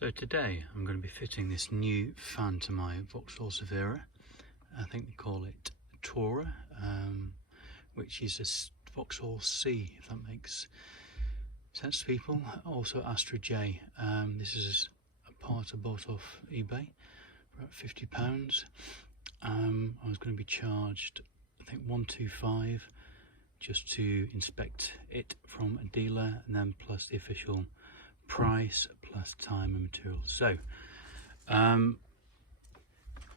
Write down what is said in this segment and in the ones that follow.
So today I'm going to be fitting this new fan to my Vauxhall Zafira. I think they call it Tourer, which is a Vauxhall C, if that makes sense to people. Also Astra J. This is a part I bought off eBay for about £50. I was going to be charged, I think, £125 just to inspect it from a dealer, and then plus the official price plus time and materials. So I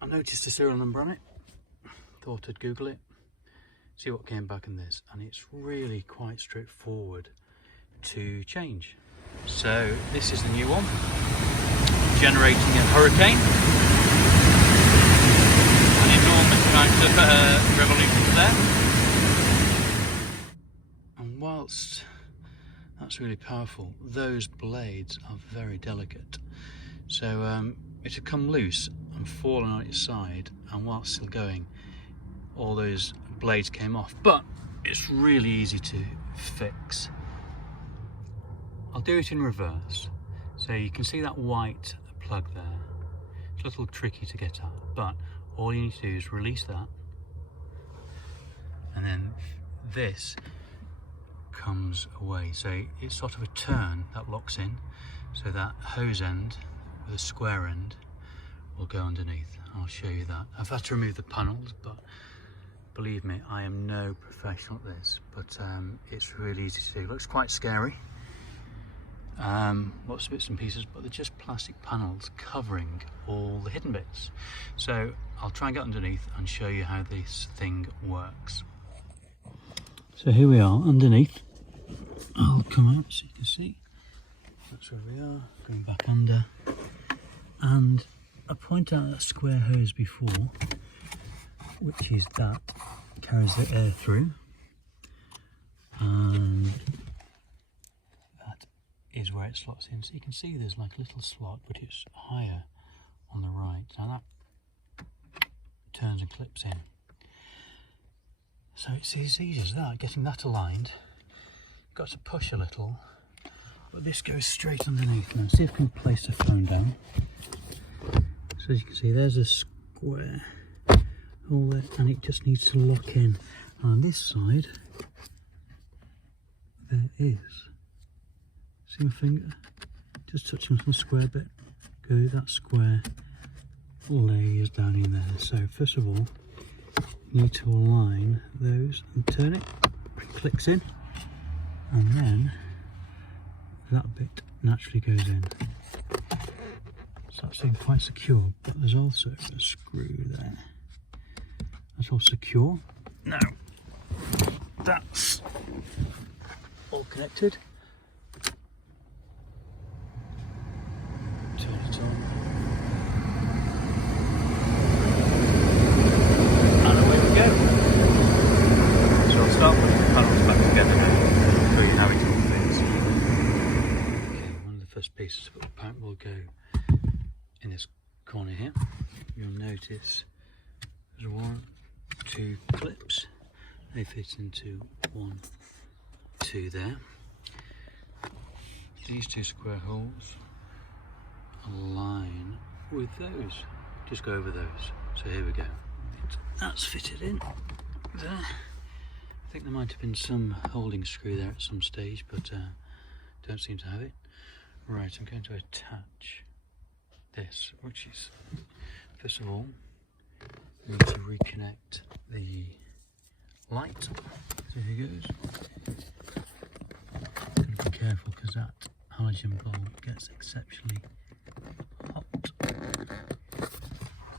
noticed a serial number on it, thought I'd Google it, see what came back in this, and it's really quite straightforward to change. So this is the new one, generating a hurricane, an enormous amount of revolutions there, and whilst that's really powerful, those blades are very delicate, so it had come loose and fallen on its side, and whilst still going all those blades came off, but it's really easy to fix. I'll do it in reverse, so you can see that white plug there. It's a little tricky to get at, but all you need to do is release that, and then this comes away, so it's sort of a turn that locks in, so that hose end with a square end will go underneath. I'll show you that. I've had to remove the panels, but believe me, I am no professional at this, but it's really easy to do. It looks quite scary, lots of bits and pieces, but they're just plastic panels covering all the hidden bits. So I'll try and get underneath and show you how this thing works. So here we are underneath. I'll come out so you can see. That's where we are, going back under. And I pointed out that square hose before, which is that carries the air through. And that is where it slots in. So you can see there's like a little slot, but it's higher on the right. Now that turns and clips in. So it's as easy as that, getting that aligned. Got to push a little, but this goes straight underneath. Now see if we can place the phone down. So as you can see, there's a square hole there, and it just needs to lock in. And on this side, there is. See my finger? Just touching the square bit. Go that square lays down in there. So first of all, you need to align those and turn it. It clicks in, and then that bit naturally goes in. So that's quite secure, but there's also a screw there. That's all secure. Now that's all connected. Turn it on. Start putting the panels back together and show you how it all fits. Okay, one of the first pieces to put the pipe will go in this corner here. You'll notice there's 1, 2 clips. They fit into 1, 2 there. These 2 square holes align with those. Just go over those. So here we go. That's fitted in there. I think there might have been some holding screw there at some stage, but don't seem to have it. Right, I'm going to attach this, which is, first of all, we need to reconnect the light. So here goes. Got to be careful because that halogen bulb gets exceptionally hot. So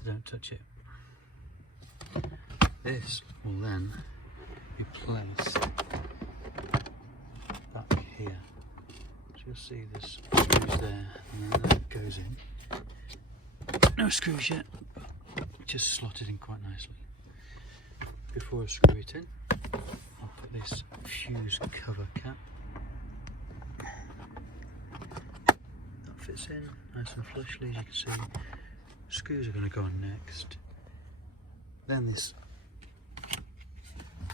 don't touch it. This will then be placed back here. So you'll see there's screws there, and then that goes in. No screws yet, but just slotted in quite nicely. Before I screw it in, I'll put this fuse cover cap. That fits in nice and flushly, as you can see. Screws are going to go on next. Then this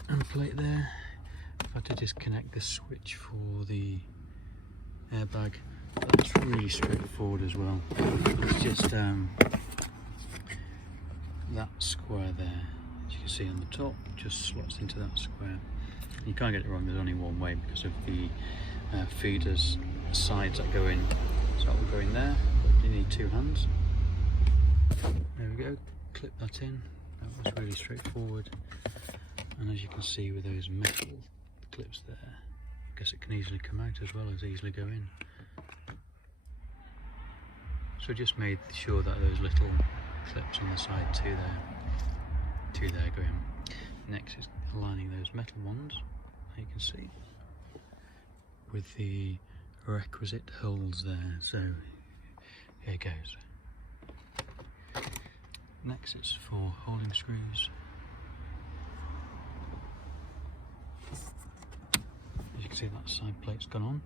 and plate there. I've had to disconnect the switch for the airbag That's really straightforward as well. It's just that square there, as you can see on the top, just slots into that square. You can't get it wrong, there's only one way because of the feeders sides that go in. So that will go in there, but you need 2 hands. There we go, clip that in. That was really straightforward. And as you can see with those metal clips there, I guess it can easily come out as well as easily go in. So just made sure that those little clips on the side two there go in. Next is aligning those metal ones, you can see, with the requisite holes there. So here it goes. Next it's for holding screws. As you can see, that side plate's gone on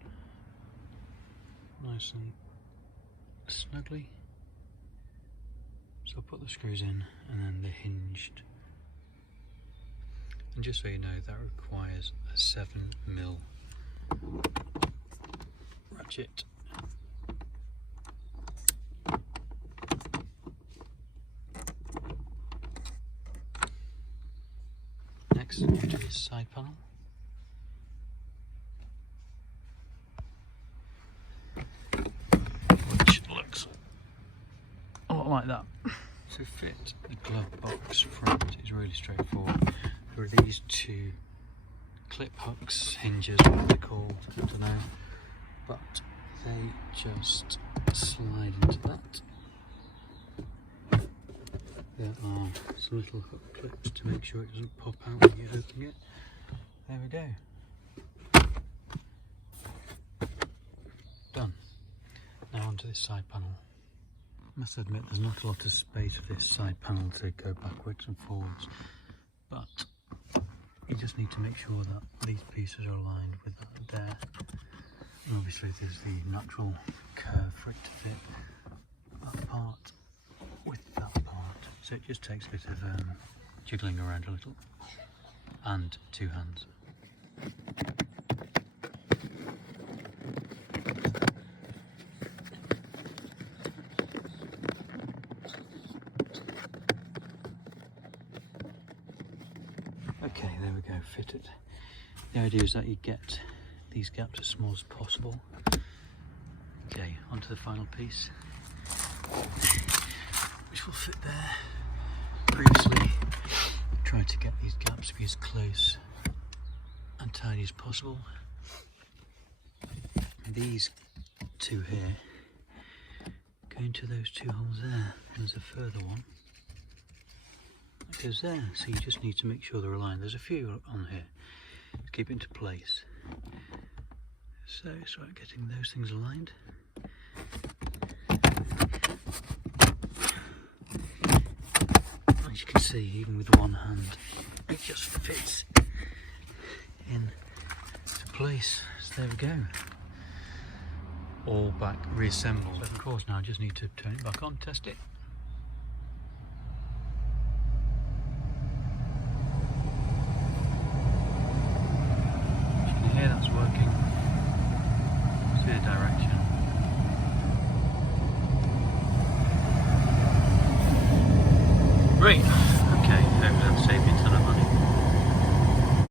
nice and snugly. So I'll put the screws in and then they're hinged. And just so you know, that requires a 7mm ratchet. Next, into this side panel. Which looks a lot like that. To fit the glove box front is really straightforward. There are these 2 clip hooks, hinges, what they're called, I don't know, but they just slide into that. There are some little hook clips to make sure it doesn't pop out when you're opening it. There we go. Done. Now onto this side panel. I must admit there's not a lot of space for this side panel to go backwards and forwards, but you just need to make sure that these pieces are aligned with that there. And obviously there's the natural curve for it to fit that part with that part. So it just takes a bit of jiggling around a little, and 2 hands. Okay, there we go, fitted. The idea is that you get these gaps as small as possible. Okay, onto the final piece, which will fit there. Previously, tried to get these gaps to be as close and tidy as possible. These 2 here go into those 2 holes there. There's a further one that goes there, so you just need to make sure they're aligned. There's a few on here to keep it into place. So it's about getting those things aligned. As you can see, even with one hand, it just fits in to place. So there we go. All back reassembled. So of course now I just need to turn it back on, test it.